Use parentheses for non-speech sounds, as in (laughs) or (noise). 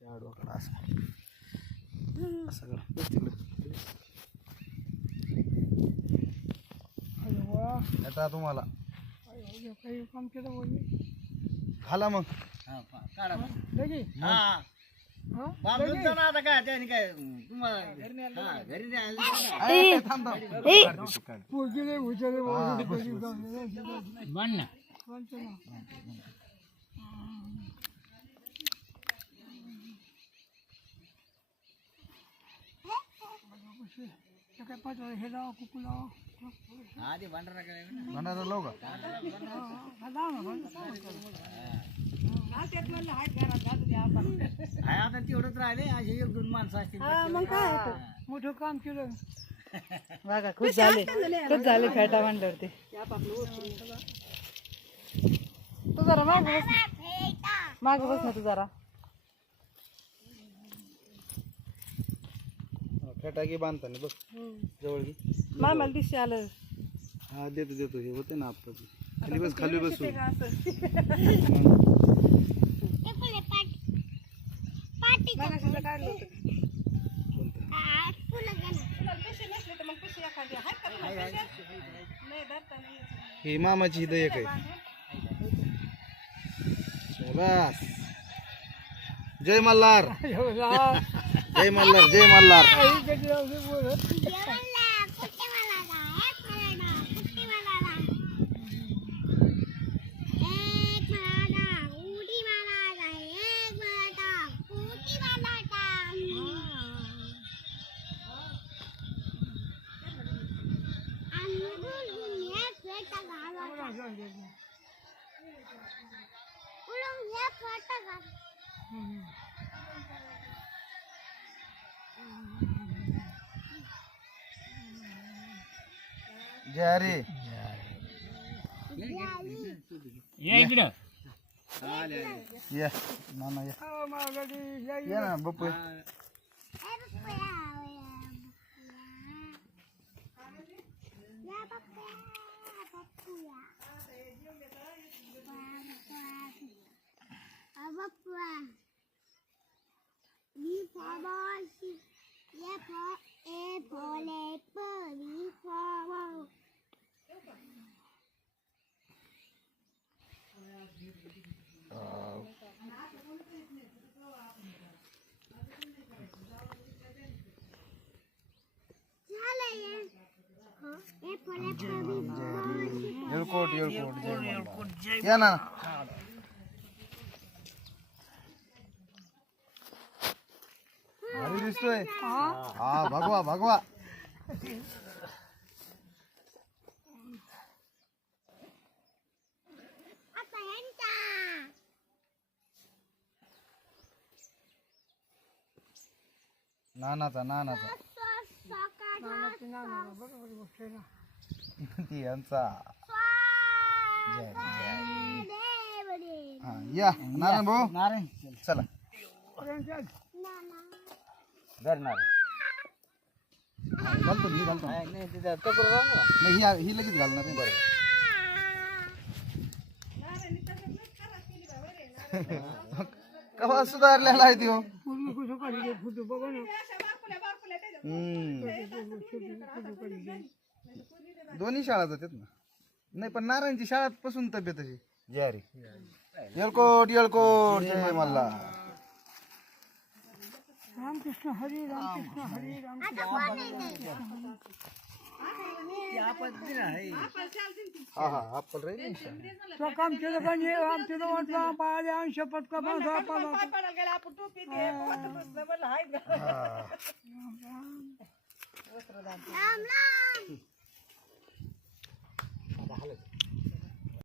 तुमच्या आडवाकडं असं. असं करा. बस तिकडे. अरे वा. आता तुम्हाला. अरे, काही काम केलं बोल घाला मग. हा हा. बांधून जा ना आता काय त्याने काय तुम्हाला हा, घरी न्यायला ए, थांब थांब. पोचले उचले बांध ना. काय पाच हे लावा कुकू लावा. आधी भांडारा करायला लावू का. हाय आता तेवढंच राहिले असे एक दोन माणसं असतील मग काय? मोठं काम केलं. बघा खूप झाले. खूप झाले फेटा म्हणल्यावरती तू जरा माग बस माग बस ना तू जरा. फटाके बांधताना बघ जवळ घे. मामाला दिसते आलं. हा देतो देतो हे होते ना आपका खाली बस खाली बस ते का असं? मगाशीचं जय मल्हार। जय मल्हार जय Malhar. jari. Ya ini ya, ya ya mana ya. Ya ya. Bapak ये इकडं या नाना या या ना बप्पू या. येळकोट येळकोट जय मल्हार. या ना भारी दिसतोय. हा? भगवा भगवा. नानाचा नानाचा. ती यांचा. जय जय. हा या. नारायण भाऊ नारायण. चला. धर नारायण हा, घालतो मी घालतो. नाही तिथं टकोर राहू नका. नाही ही ही लगेच घालणार आहे. कवा सुधारलेला आहे तो पूर्ण कसं काढले फोटो बघा ना हम्म. दोन्ही शाळा जातात ना. नाही पण नारायणची शाळात पासून तब्येत अशी जय येळकोट येळकोट जय राम कृष्ण। हरे राम कृष्ण हरे राम स्वकाम चिदकंजे राम चिदवटला पाद्यांश पटका बसा पाला। पडल गेला आपण टोपी दे बहुत बसलं हाय (laughs) राम राम।